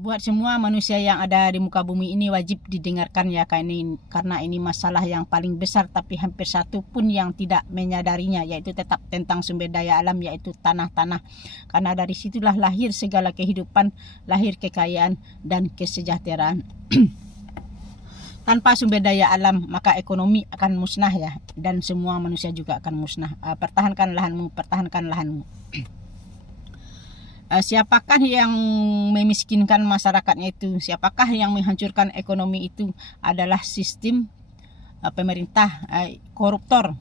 Buat semua manusia yang ada di muka bumi ini wajib didengarkan ya, karena ini masalah yang paling besar, tapi hampir satu pun yang tidak menyadarinya, yaitu tetap tentang sumber daya alam, yaitu tanah-tanah. Karena dari situlah lahir segala kehidupan, lahir kekayaan dan kesejahteraan. Tanpa sumber daya alam maka ekonomi akan musnah ya, dan semua manusia juga akan musnah. Pertahankan lahanmu, pertahankan lahanmu. Siapakah yang memiskinkan masyarakatnya itu? Siapakah yang menghancurkan ekonomi itu? Adalah sistem pemerintah, koruptor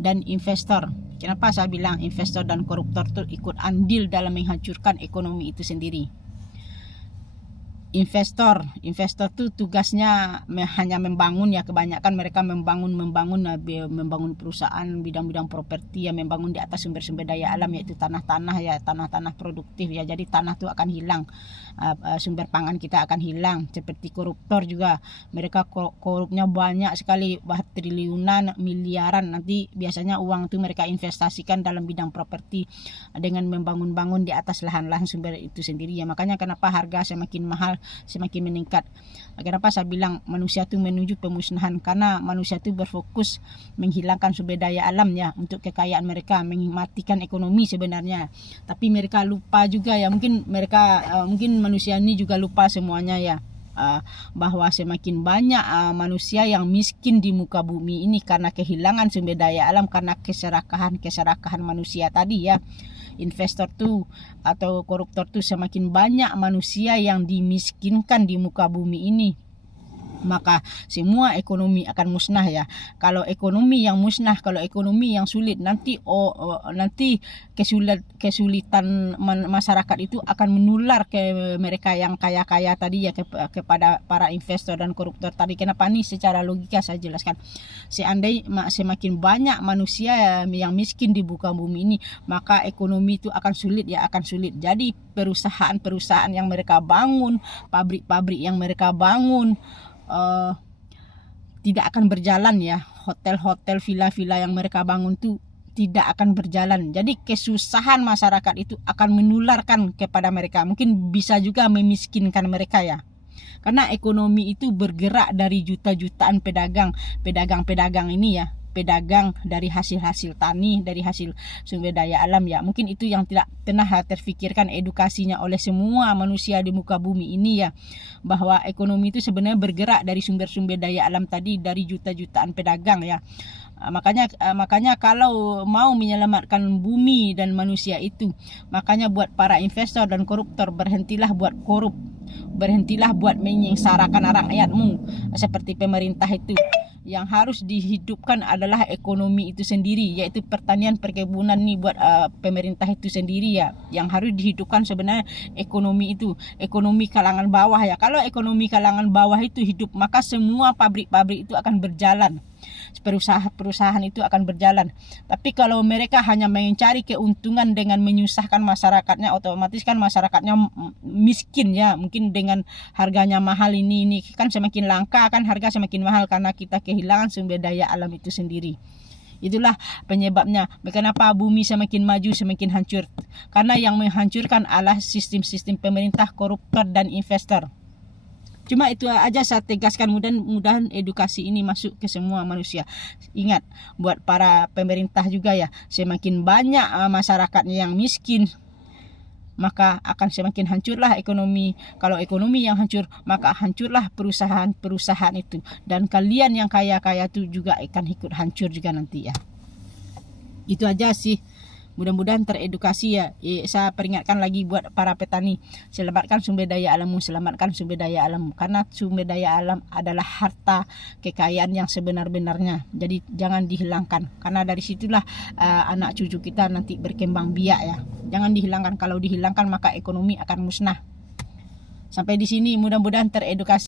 dan investor. Kenapa saya bilang investor dan koruptor itu ikut andil dalam menghancurkan ekonomi itu sendiri? Investor tuh tugasnya hanya membangun ya, kebanyakan mereka membangun perusahaan bidang-bidang properti ya, membangun di atas sumber-sumber daya alam, yaitu tanah-tanah ya, tanah-tanah produktif ya. Jadi tanah tuh akan hilang, sumber pangan kita akan hilang. Seperti koruptor juga, mereka korupnya banyak sekali, triliunan, miliaran. Nanti biasanya uang itu mereka investasikan dalam bidang properti dengan membangun di atas lahan-lahan sumber itu sendiri ya. Makanya kenapa harga semakin mahal, semakin meningkat. Kenapa saya bilang manusia itu menuju pemusnahan? Karena manusia itu berfokus menghilangkan sumber daya alam ya, untuk kekayaan mereka, mematikan ekonomi sebenarnya. Tapi mereka lupa juga ya, mungkin manusia ini juga lupa semuanya ya, bahwa semakin banyak manusia yang miskin di muka bumi ini karena kehilangan sumber daya alam, karena keserakahan manusia tadi ya. Investor tuh atau koruptor tuh, semakin banyak manusia yang dimiskinkan di muka bumi ini, maka semua ekonomi akan musnah ya. Kalau ekonomi yang musnah, kalau ekonomi yang sulit, nanti kesulitan masyarakat itu akan menular ke mereka yang kaya-kaya tadi ya, kepada para investor dan koruptor tadi. Kenapa nih? Secara logika saya jelaskan. Seandainya semakin banyak manusia yang miskin di muka bumi ini, maka ekonomi itu akan sulit ya, akan sulit. Jadi perusahaan-perusahaan yang mereka bangun, pabrik-pabrik yang mereka bangun, tidak akan berjalan ya. Hotel-hotel, villa-villa yang mereka bangun tuh tidak akan berjalan. Jadi kesusahan masyarakat itu akan menularkan kepada mereka, mungkin bisa juga memiskinkan mereka ya. Karena ekonomi itu bergerak dari juta-jutaan pedagang ini ya, pedagang dari hasil tani, dari hasil sumber daya alam ya. Mungkin itu yang tidak pernah terfikirkan edukasinya oleh semua manusia di muka bumi ini ya, bahwa ekonomi itu sebenarnya bergerak dari sumber-sumber daya alam tadi, dari juta-jutaan pedagang ya. Makanya kalau mau menyelamatkan bumi dan manusia itu, makanya buat para investor dan koruptor, berhentilah buat korup, berhentilah buat menyengsarakan rakyatmu seperti pemerintah itu. Yang harus dihidupkan adalah ekonomi itu sendiri, yaitu pertanian, perkebunan nih buat pemerintah itu sendiri ya. Yang harus dihidupkan sebenarnya ekonomi itu, ekonomi kalangan bawah ya. Kalau ekonomi kalangan bawah itu hidup, maka semua pabrik-pabrik itu akan berjalan, perusahaan itu akan berjalan. Tapi kalau mereka hanya mencari keuntungan dengan menyusahkan masyarakatnya, otomatis kan masyarakatnya miskin ya. Mungkin dengan harganya mahal ini kan semakin langka, kan harga semakin mahal karena kita kehilangan sumber daya alam itu sendiri. Itulah penyebabnya kenapa bumi semakin maju semakin hancur, karena yang menghancurkan adalah sistem-sistem pemerintah, koruptor dan investor. Cuma itu aja saya tegaskan, mudah-mudahan edukasi ini masuk ke semua manusia. Ingat, buat para pemerintah juga ya, semakin banyak masyarakatnya yang miskin, maka akan semakin hancurlah ekonomi. Kalau ekonomi yang hancur, maka hancurlah perusahaan-perusahaan itu. Dan kalian yang kaya-kaya itu juga akan ikut hancur juga nanti ya. Itu aja sih. Mudah-mudahan teredukasi ya. Saya peringatkan lagi buat para petani, selamatkan sumber daya alammu, selamatkan sumber daya alam, karena sumber daya alam adalah harta kekayaan yang sebenar-benarnya. Jadi jangan dihilangkan, karena dari situlah anak cucu kita nanti berkembang biak ya. Jangan dihilangkan, kalau dihilangkan maka ekonomi akan musnah. Sampai di sini, mudah-mudahan teredukasi.